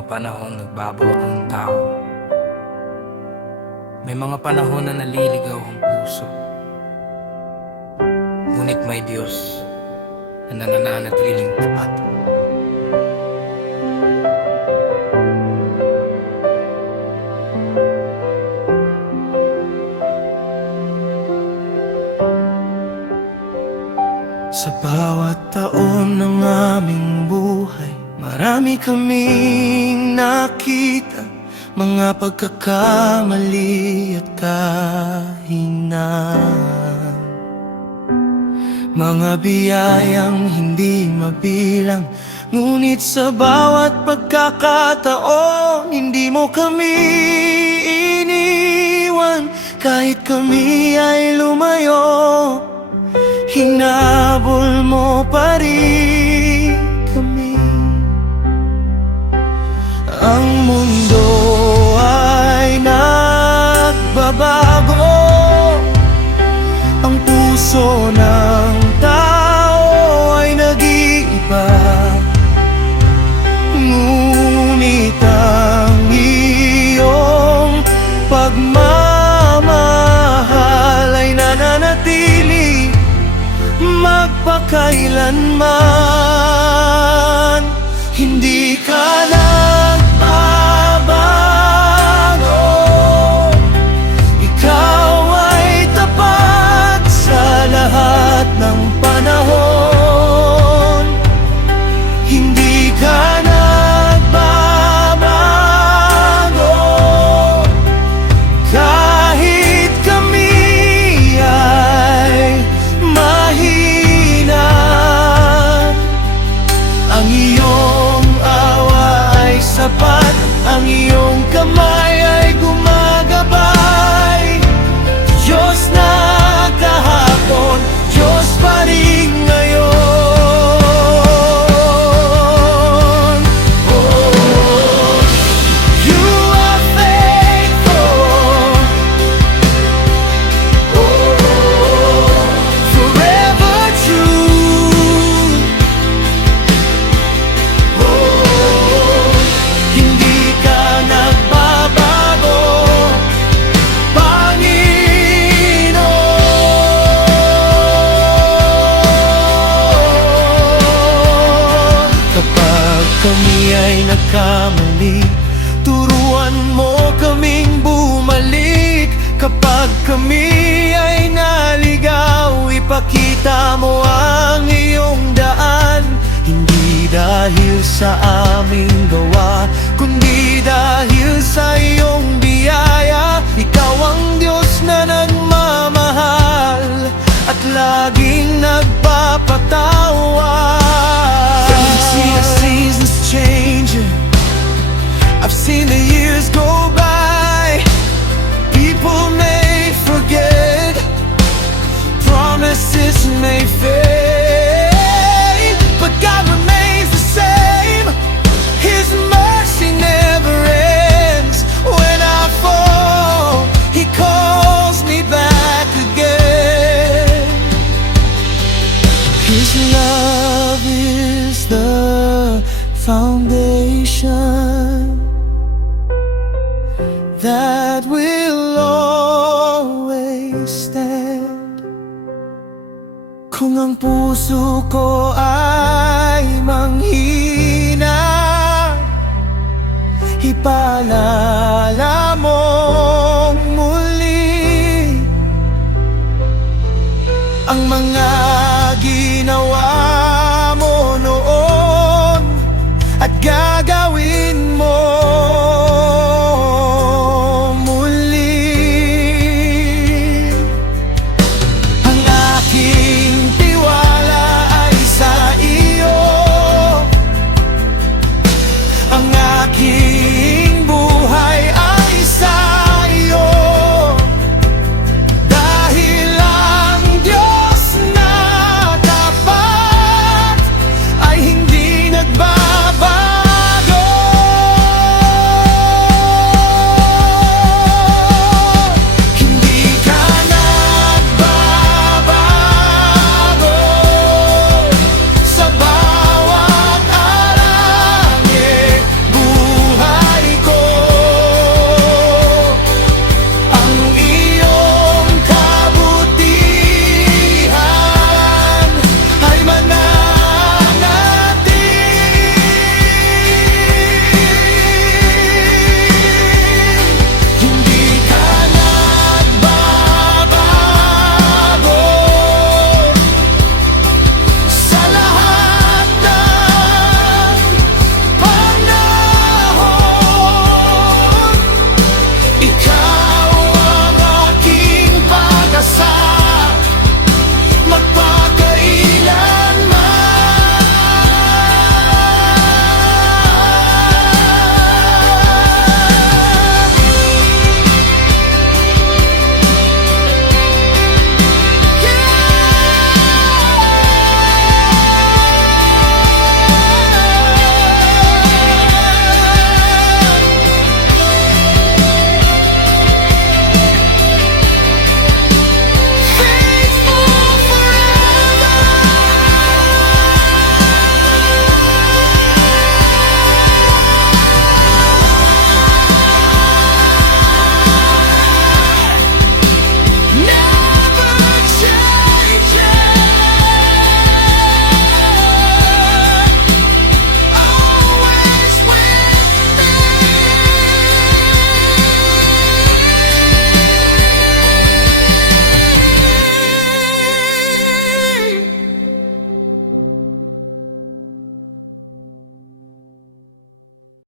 mga panahong nagbabago ang tao. May mga panahon na naliligaw ang puso, ngunit may Diyos na nananatiling tapat. Sa bawat taon ng aming buhay, marami kaming nakita, mga pagkakamali at kahinaan, mga biyayang hindi mabilang. Ngunit sa bawat pagkakataon, hindi mo kami iniwan. Kahit kami ay lumayo, hinabol mo pa rin kami. Ang mundo ay nagbabago, ang puso ng tao ay nag-iiba. Ngunit ang iyong pagmamahal ay nananatili magpakailanman. Hindi ka nagbabago, ikaw ay tapat sa lahat ng panahon. Hindi ka nagbabago, kahit kami ay mahina. Ang iyong awa ay sapat, ang iyong kamay ay gumagabay. Diyos na kahapon, Diyos pa rin ngayon. Oh, you are faithful, oh, forever true. Oh, hindi ka nagbabago, Panginoon. Kapag kami ay nagkamali, turuan mo kaming bumalik. Kapag kami ay naligaw, ipakita mo ang iyong daan. Hindi dahil sa aming gawa, kundi dahil sa iyong biyaya. Ikaw ang Diyos na nagmamahal at laging nagpapatawa. I've seen the seasons changing, I've seen the years go by. People may forget, promises may fade, but God remains the same. His mercy never ends. When I fall, He calls me back again. His love is the foundation that will always stand. Kung ang puso ko ay manghina, ipaalala